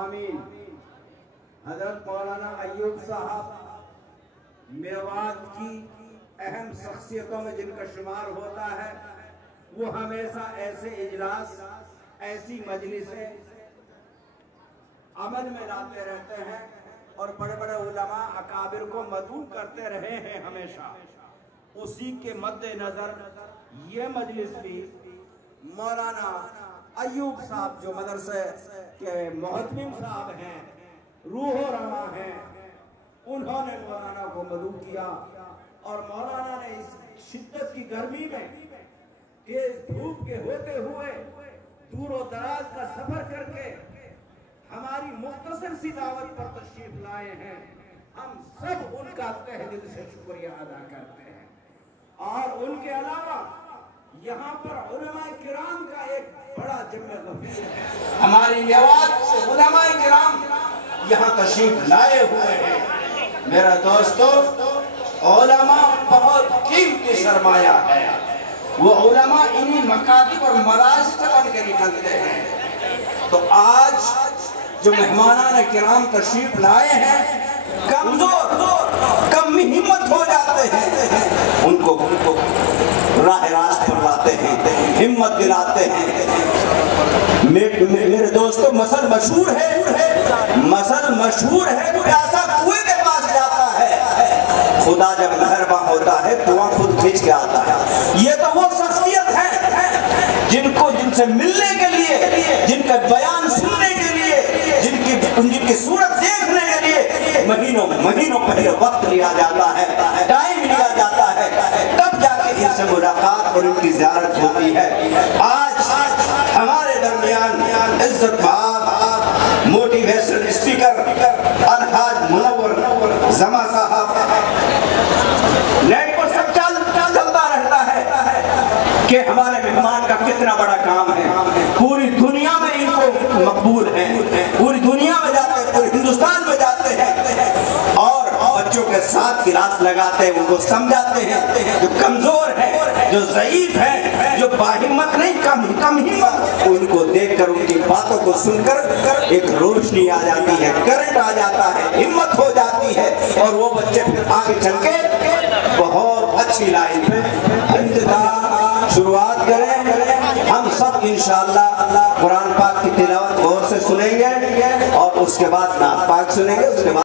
آمین۔ حضرت مولانا ایوب صاحب میوات کی اہم شخصیتوں میں جن کا شمار ہوتا ہے، وہ ہمیشہ ایسے اجلاس، ایسی مجلسیں عمل میں لاتے رہتے ہیں اور بڑے بڑے علماء اکابر کو مدعو کرتے رہے ہیں ہمیشہ۔ اسی کے مد نظر یہ مجلس بھی مولانا ایوب صاحب جو مدرسے کے محتمم صاحب ہیں، روح و رواں ہیں، انہوں نے مولانا کو مدعو کیا اور مولانا نے اس شدت کی گرمی میں تیز دھوپ کے ہوتے ہوئے دور و دراز کا سفر کر کے ہماری مختصر سی دعوت پر تشریف لائے ہیں۔ ہم سب ان کا تہ دل سے شکریہ ادا کرتے ہیں۔ اور ان کے علاوہ یہاں پر علماء کرام کا ایک بڑا جمع غفیر ہے۔ ہماری میوات سے علماء کرام یہاں تشریف لائے ہوئے ہیں۔ میرا دوستو، علماء بہت قیمتی سرمایہ ہے۔ وہ علماء انہی مکاتب اور مراکز سے بن کے نکلتے ہیں۔ تو آج جو مہمانان کرام تشریف لائے ہیں، کمزور کم ہمت ہو جاتے ہیں، ان کو راہ راست پر لاتے ہیں، ہمت دلاتے ہیں۔ میرے دوستو، مثل مشہور ہے، پیاسا کنویں کے پاس جاتا ہے، خدا جب مہربان ہوتا ہے کنواں خود کھینچ کے آتا ہے۔ یہ تو وہ شخصیت ہے جن سے ملنے کے لیے، جن کا بیان سننے کے لیے، جن کی صورت دیکھنے کے لیے مہینوں پہلے وقت لیا جاتا ہے، ٹائم لیا جاتا ہے، تب جا کے ان سے ملاقات اور ان کی زیارت ہوتی ہے۔ آج ہمارے درمیان عزت مآب موٹیویشن اسپیکر الحاج منور زما صاحب، نیٹ پر سب چلتا رہتا ہے کہ ہمارے مہمان کا کتنا بڑا کام ہے، پوری دنیا میں ان کو مقبول ہے، پوری دنیا میں جاتے ہیں، پورے ہندوستان میں جاتے ہیں اور بچوں کے ساتھ کلاس لگاتے ہیں، ان کو سمجھاتے ہیں، جو کمزور ہے، جو ضعیف ہے، جو باہمت نہیں، کم ہمت، ان کو دیکھ کر ان کی باتوں کو سن کر ایک روشنی آ جاتی ہے، کرنٹ آ جاتا ہے، ہمت ہو جاتی ہے اور وہ بچے پھر آگے چل کے بہت اچھی لائن پہ شروعات کریں۔ ہم سب انشاءاللہ قرآن پاک کی تلاوت غور سے سنیں گے اور اس کے بعد نعت پاک سنیں گے، اس کے بعد